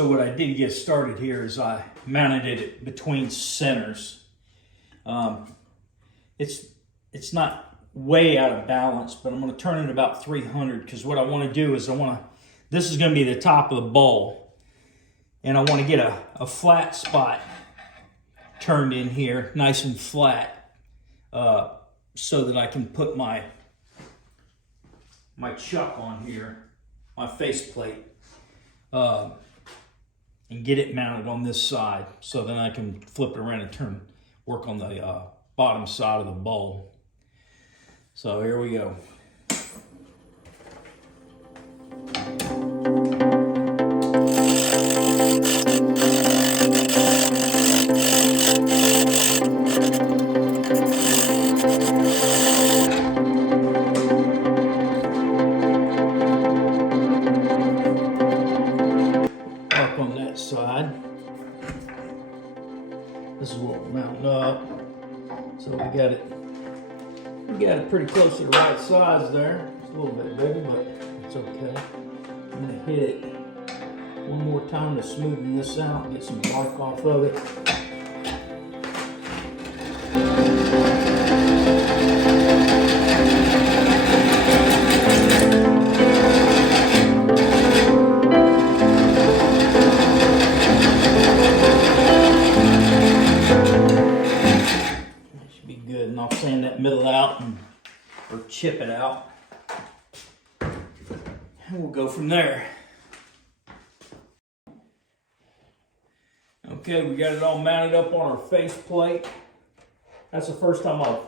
So what I did to get started here is I mounted it between centers. It's not way out of balance, but I'm going to turn it about 300 because what I want to do is this is going to be the top of the bowl, and I want to get a flat spot turned in here, nice and flat, so that I can put my chuck on here, my faceplate, and get it mounted on this side, so then I can flip it around and work on the bottom side of the bowl. So here we go. On that side. This is what we're mounting up. So we got it pretty close to the right size there. It's a little bit bigger, but it's okay. I'm gonna hit it one more time to smoothen this out, get some bark off of it. I'll sand that middle out or chip it out, and we'll go from there. Okay, we got it all mounted up on our faceplate. That's the first time I've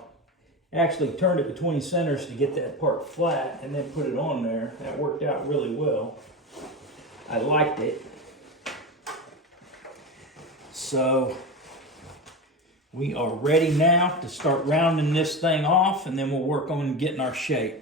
actually turned it between centers to get that part flat and then put it on there. That worked out really well. I liked it. So we are ready now to start rounding this thing off, and then we'll work on getting our shape.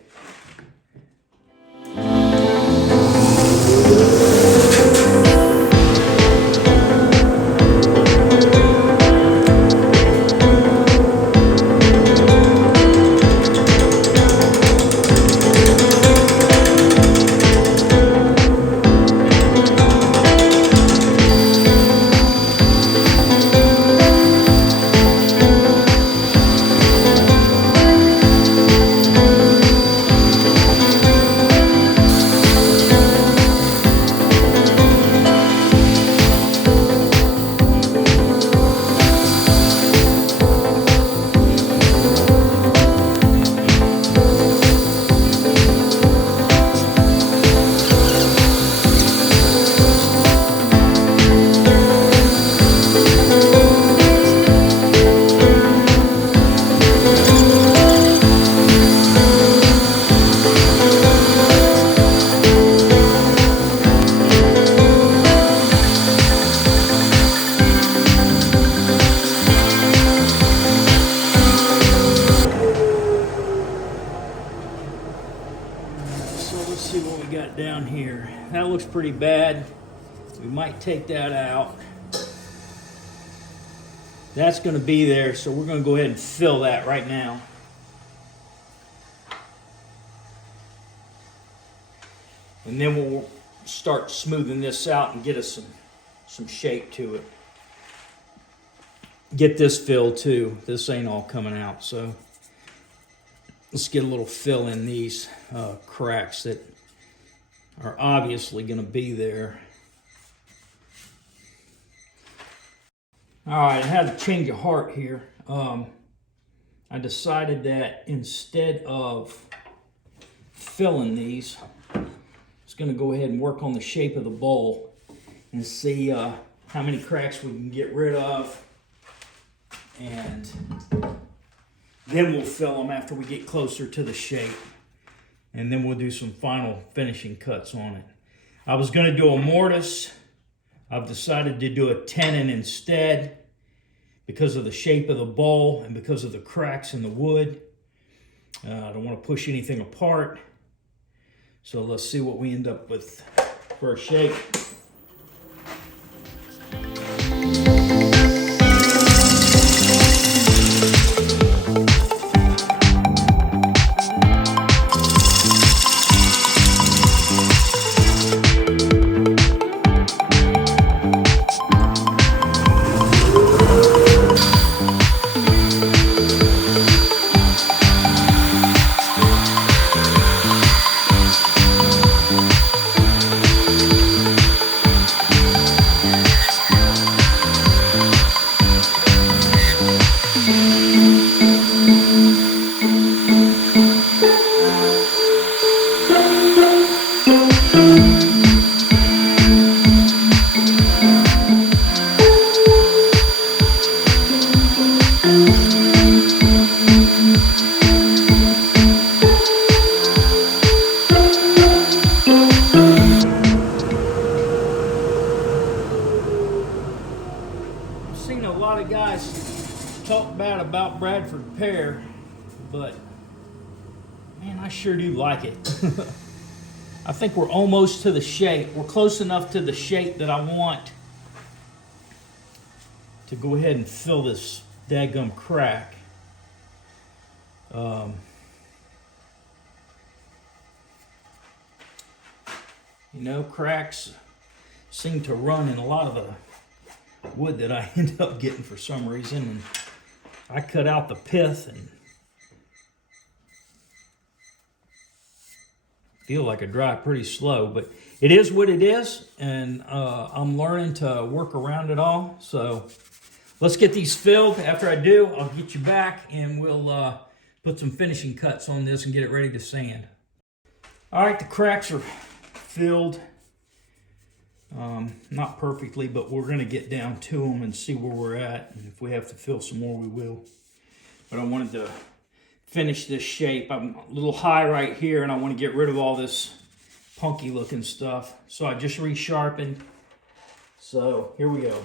See what we got down here. That looks pretty bad. We might take that out. That's going to be there, so we're going to go ahead and fill that right now. And then we'll start smoothing this out and get us some shape to it. Get this filled too. This ain't all coming out, so let's get a little fill in these cracks that are obviously going to be there. All right, I had a change of heart here. I decided that instead of filling these, I was going to go ahead and work on the shape of the bowl and see how many cracks we can get rid of, and then we'll fill them after we get closer to the shape. And then we'll do some final finishing cuts on it. I was going to do a mortise. I've decided to do a tenon instead because of the shape of the bowl and because of the cracks in the wood. I don't want to push anything apart. So let's see what we end up with for a shape. seen a lot of guys talk bad about Bradford Pear, but man, I sure do like it. I think we're almost to the shape. We're close enough to the shape that I want to go ahead and fill this daggum crack. You know, cracks seem to run in a lot of the wood that I end up getting for some reason, and I cut out the pith and feel like I dry pretty slow, but it is what it is, and I'm learning to work around it all. So let's get these filled. After I do, I'll get you back and we'll put some finishing cuts on this and get it ready to sand. All right, the cracks are filled. Not perfectly, but we're gonna get down to them and see where we're at. And if we have to fill some more, we will. But I wanted to finish this shape. I'm a little high right here and I want to get rid of all this punky looking stuff. So I just resharpened. So here we go.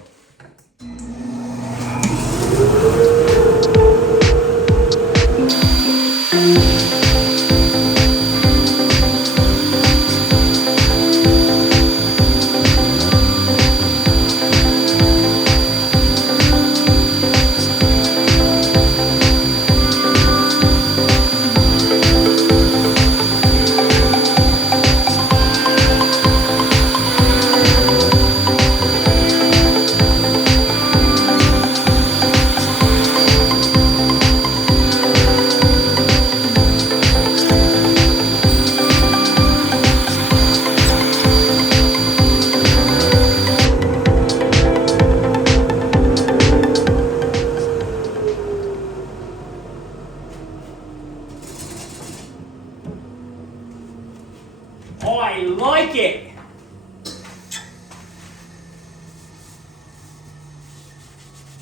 Oh, I like it.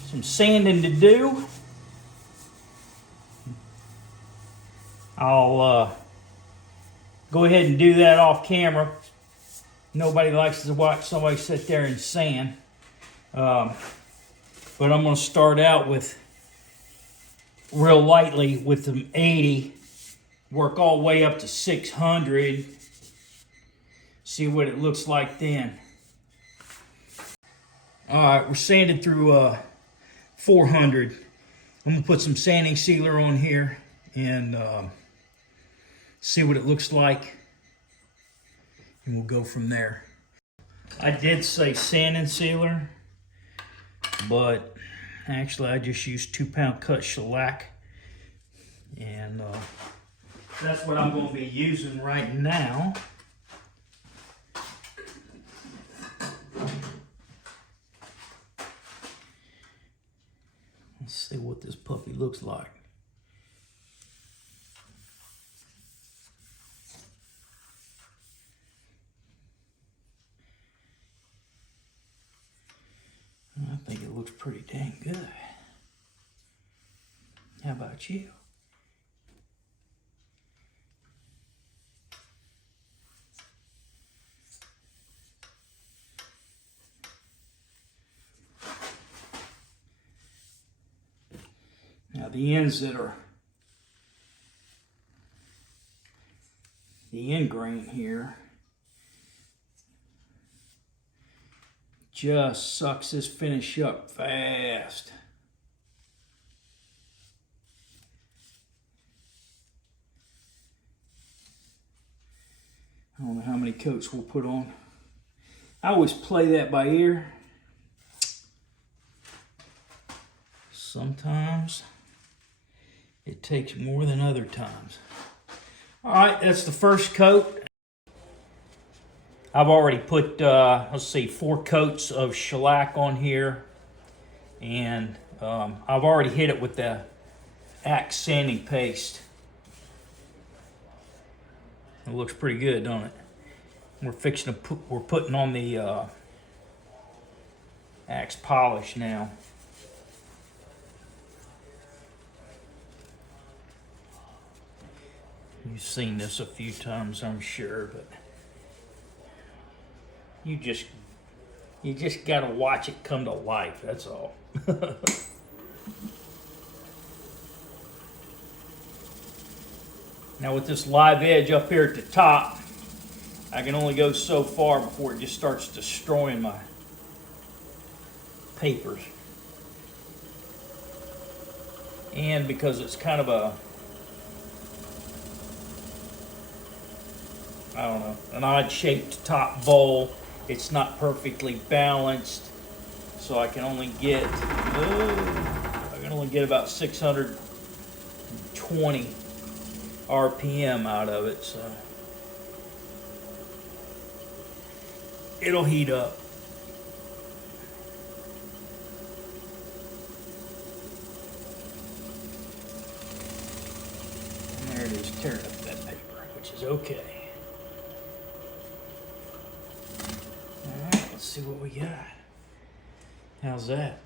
Some sanding to do. I'll go ahead and do that off camera. Nobody likes to watch somebody sit there and sand. But I'm going to start out with real lightly with them 80. Work all the way up to 600. See what it looks like then. All right, we're sanded through 400. I'm gonna put some sanding sealer on here and see what it looks like, and we'll go from there. I did say sanding sealer, but actually I just used 2-pound cut shellac, and that's what I'm going to be using right now. Let's see what this puppy looks like. I think it looks pretty dang good. How about you? Now the ends that are the end grain here just sucks this finish up fast. I don't know how many coats we'll put on. I always play that by ear. Sometimes it takes more than other times. All right, that's the first coat. I've already put, let's see, 4 coats of shellac on here. And I've already hit it with the Axe sanding paste. It looks pretty good, don't it? We're fixing to we're putting on the Axe polish now. You've seen this a few times, I'm sure, but you just gotta watch it come to life, that's all. Now with this live edge up here at the top, I can only go so far before it just starts destroying my papers. And because it's kind of a, I don't know, an odd shaped top bowl, it's not perfectly balanced, so I can only get about 620 RPM out of it, so it'll heat up. And there it is, tearing up that paper, which is okay. Alright, let's see what we got. How's that?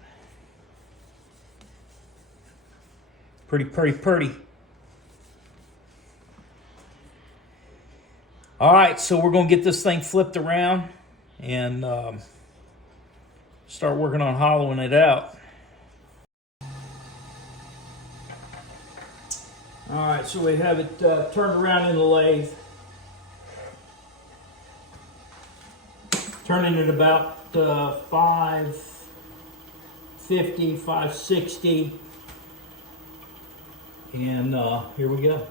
Pretty. All right, so we're gonna get this thing flipped around and start working on hollowing it out. All right, so we have it turned around in the lathe. Turning it about 550, 560. And here we go.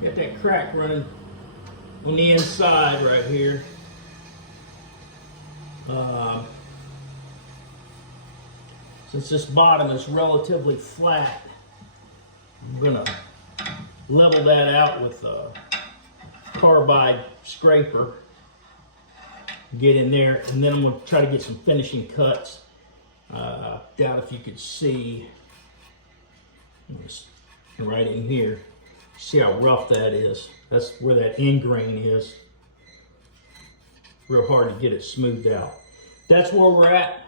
Got that crack running on the inside right here. Since this bottom is relatively flat, I'm gonna level that out with a carbide scraper, get in there, and then I'm gonna try to get some finishing cuts. Doubt if you could see right in here. See how rough that is? That's where that end grain is. Real hard to get it smoothed out. That's where we're at.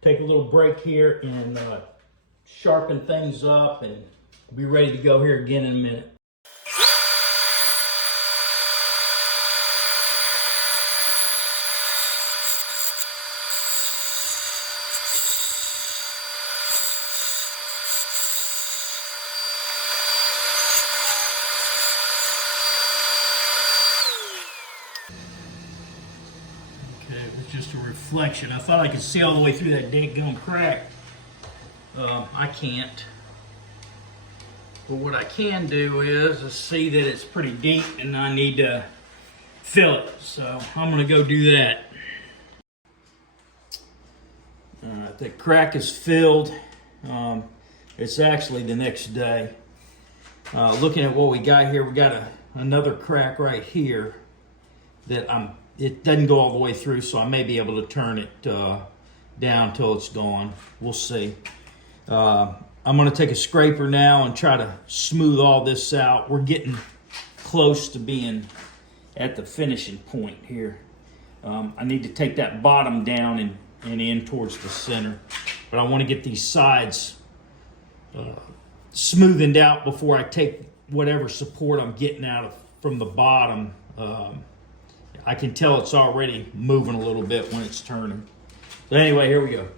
Take a little break here and sharpen things up, and be ready to go here again in a minute. just a reflection. I thought I could see all the way through that dadgum crack. I can't. But what I can do is see that it's pretty deep and I need to fill it. So I'm gonna go do that. The crack is filled. It's actually the next day. Looking at what we got here, we got another crack right here that it doesn't go all the way through, so I may be able to turn it down till it's gone. We'll see. I'm going to take a scraper now and try to smooth all this out. We're getting close to being at the finishing point here. I need to take that bottom down and in towards the center, but I want to get these sides smoothened out before I take whatever support I'm getting out of from the bottom. I can tell it's already moving a little bit when it's turning. But anyway, here we go.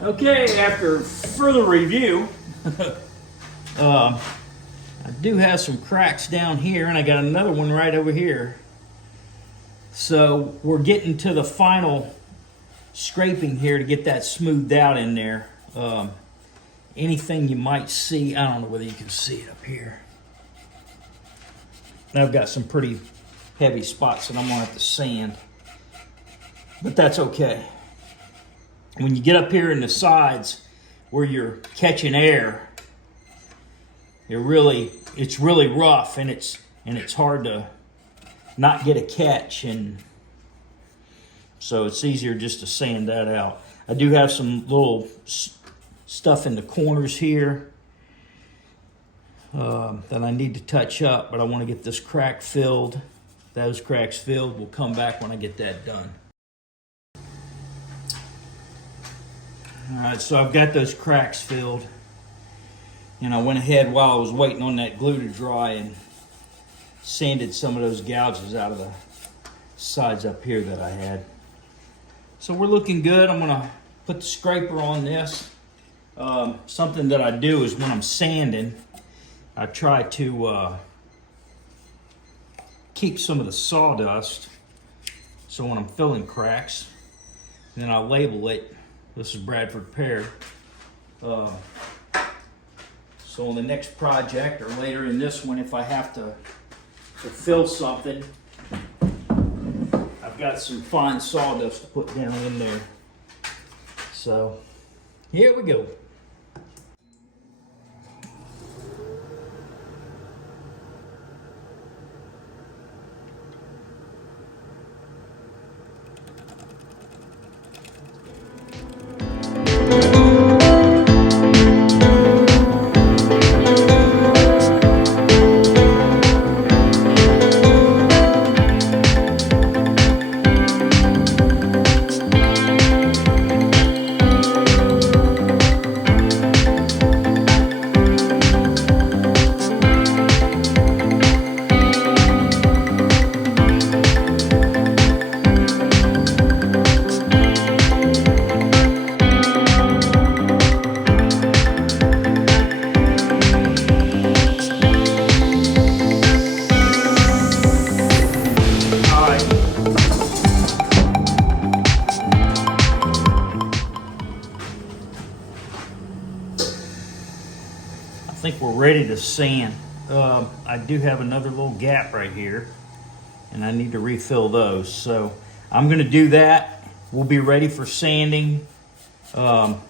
Okay, after further review, I do have some cracks down here, and I got another one right over here. So we're getting to the final scraping here to get that smoothed out in there. Anything you might see, I don't know whether you can see it up here. I've got some pretty heavy spots that I'm gonna have to sand, but that's okay. When you get up here in the sides where you're catching air, it's really rough, and it's hard to not get a catch, and so it's easier just to sand that out. I do have some little stuff in the corners here that I need to touch up, but I want to get this crack filled. Those cracks filled. We'll come back when I get that done. All right, so I've got those cracks filled, and I went ahead while I was waiting on that glue to dry and sanded some of those gouges out of the sides up here that I had. So we're looking good. I'm gonna put the scraper on this. Something that I do is when I'm sanding, I try to keep some of the sawdust, so when I'm filling cracks, then I'll label it. This is Bradford Pear. So on the next project or later in this one, if I have to fill something, I've got some fine sawdust to put down in there. So here we go. ready to sand. I do have another little gap right here, and I need to refill those. So I'm going to do that. We'll be ready for sanding. I'll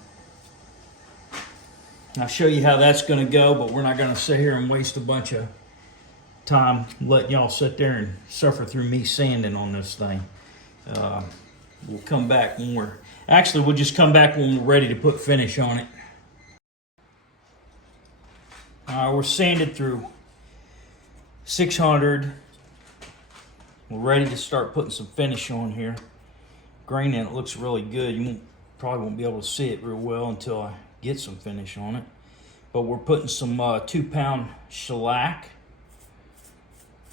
show you how that's going to go, but we're not going to sit here and waste a bunch of time letting y'all sit there and suffer through me sanding on this thing. We'll come back when we'll just come back when we're ready to put finish on it. We're sanded through 600. We're ready to start putting some finish on here. Grain in it looks really good. You probably won't be able to see it real well until I get some finish on it. But we're putting some 2-pound shellac,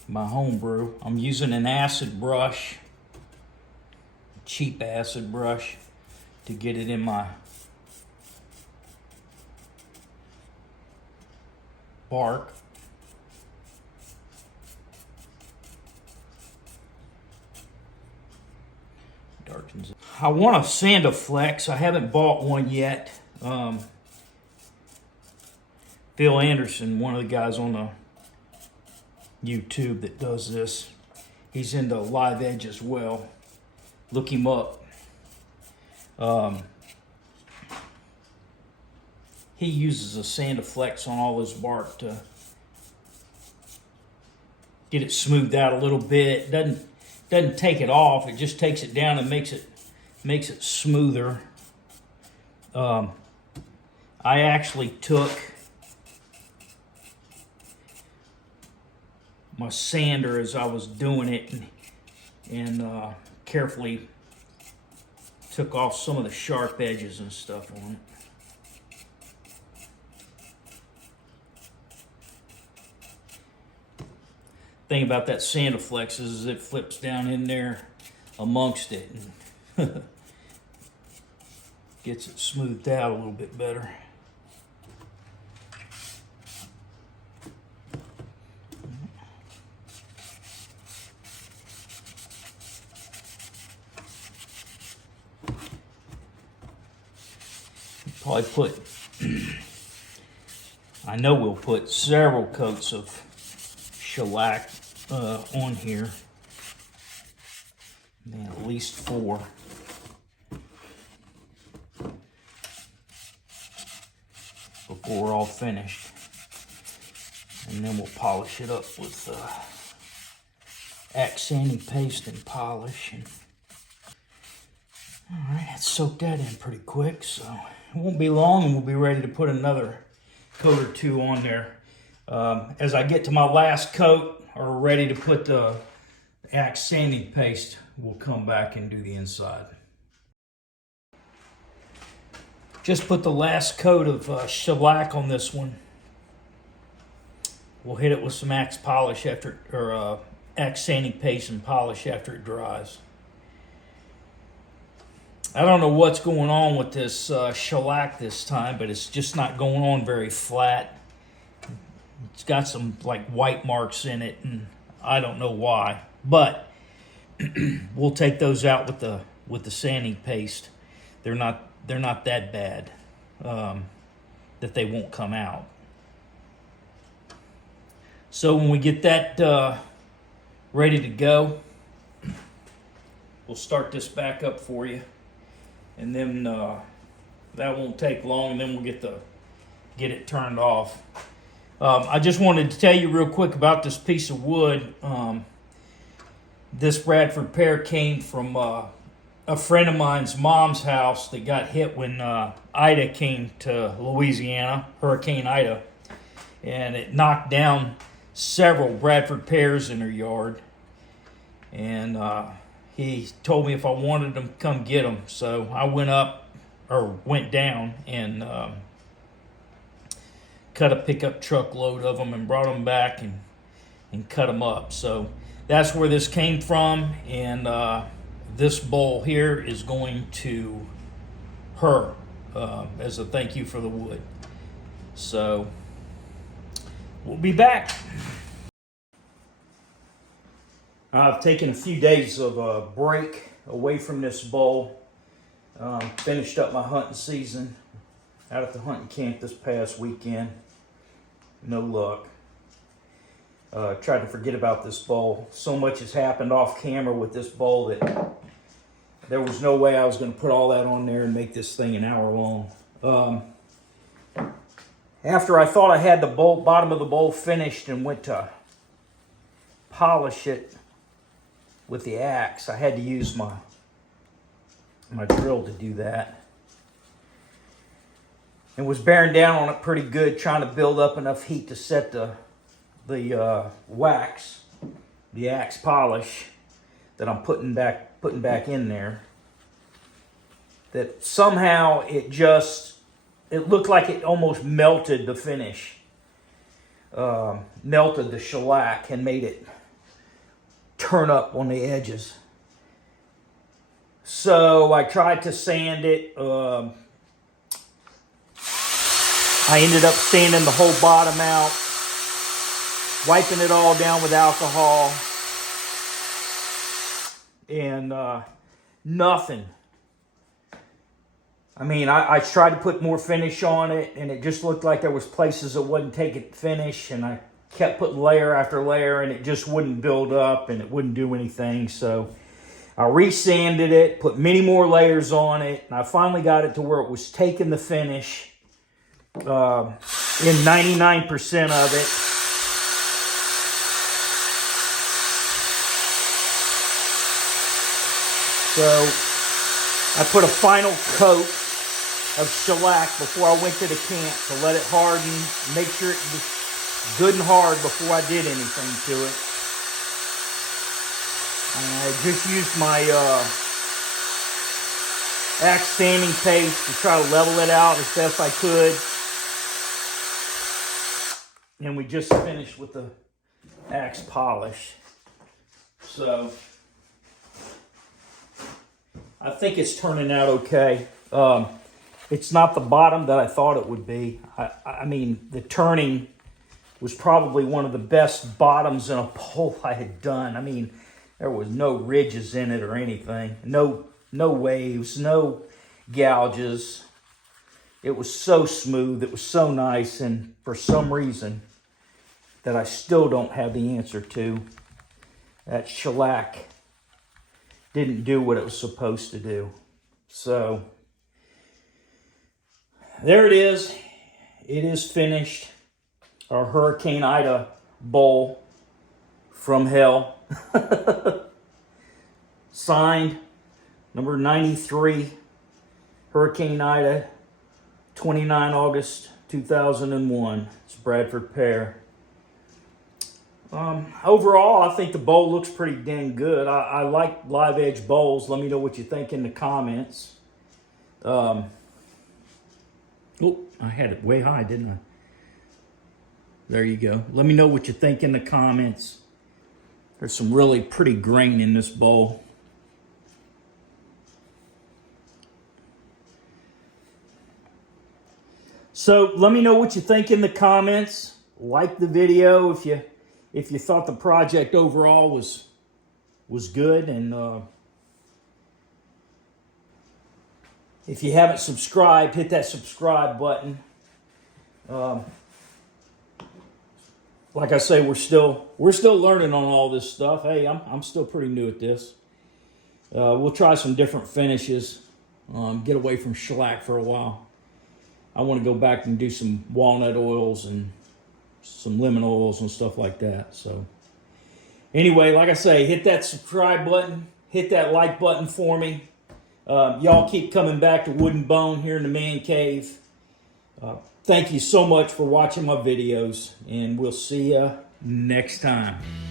my homebrew. I'm using an acid brush, cheap acid brush, to get it in my bark. Darkens it. I want a Sandaflex. I haven't bought one yet. Phil Anderson, one of the guys on the YouTube that does this, he's into live edge as well. Look him up. He uses a Sandaflex on all his bark to get it smoothed out a little bit. Doesn't take it off. It just takes it down and makes it smoother. I actually took my sander as I was doing it and carefully took off some of the sharp edges and stuff on it. Thing about that Sandaflex is it flips down in there amongst it and gets it smoothed out a little bit better. Probably put, I know we'll put several coats of shellac on here. Man, at least 4. Before we're all finished. And then we'll polish it up with Axe sanding paste and polish. Alright, let's soak that in pretty quick, so it won't be long and we'll be ready to put another coat or 2 on there. As I get to my last coat, or ready to put the Axe sanding paste, we'll come back and do the inside. Just put the last coat of shellac on this one. We'll hit it with some Axe polish after, or Axe sanding paste and polish after it dries. I don't know what's going on with this shellac this time, but it's just not going on very flat. It's got some like white marks in it, and I don't know why. But we'll take those out with the sanding paste. They're not that bad that they won't come out. So when we get that ready to go, we'll start this back up for you. And then that won't take long, and then we'll get it turned off. I just wanted to tell you real quick about this piece of wood. This Bradford Pear came from a friend of mine's mom's house that got hit when Ida came to Louisiana, Hurricane Ida, and it knocked down several Bradford pears in her yard. And he told me if I wanted them, come get them. So I went down and cut a pickup truck load of them and brought them back and cut them up. So that's where this came from, and this bowl here is going to her as a thank you for the wood. So we'll be back. I've taken a few days of a break away from this bowl. Finished up my hunting season out at the hunting camp this past weekend. No luck. Tried to forget about this bowl. So much has happened off camera with this bowl that there was no way I was going to put all that on there and make this thing an hour long. After I thought I had the bottom of the bowl finished and went to polish it with the axe, I had to use my drill to do that. And was bearing down on it pretty good, trying to build up enough heat to set the wax, the axe polish that I'm putting back in there. That somehow it looked like it almost melted the finish, melted the shellac and made it turn up on the edges. So I tried to sand it. I ended up sanding the whole bottom out, wiping it all down with alcohol, and nothing. I mean, I tried to put more finish on it, and it just looked like there was places that wouldn't take it finish, and I kept putting layer after layer, and it just wouldn't build up, and it wouldn't do anything. So I resanded it, put many more layers on it, and I finally got it to where it was taking the finish in 99% of it. So I put a final coat of shellac before I went to the camp to let it harden, make sure it was good and hard before I did anything to it. And I just used my axe sanding paste to try to level it out as best I could. And we just finished with the axe polish. So I think it's turning out okay. It's not the bottom that I thought it would be. I mean, the turning was probably one of the best bottoms in a bowl I had done. I mean, there was no ridges in it or anything. No waves, no gouges. It was so smooth. It was so nice. And for some reason that I still don't have the answer to, that shellac didn't do what it was supposed to do. So there it is. It is finished. Our Hurricane Ida bowl from hell. Signed, number 93, Hurricane Ida, 29 August 2001. It's Bradford Pear. Overall, I think the bowl looks pretty dang good. I like live edge bowls. Let me know what you think in the comments. Oh, I had it way high, didn't I? There you go. Let me know what you think in the comments. There's some really pretty grain in this bowl. So let me know what you think in the comments. Like the video if you thought the project overall was good, and if you haven't subscribed, hit that subscribe button. Like I say, we're still learning on all this stuff. Hey, I'm still pretty new at this. We'll try some different finishes. Get away from shellac for a while. I want to go back and do some walnut oils and some lemon oils and stuff like that. So anyway, like I say, hit that subscribe button, hit that like button for me. Y'all keep coming back to Wood and Bone here in the man cave. Thank you so much for watching my videos, and we'll see you next time.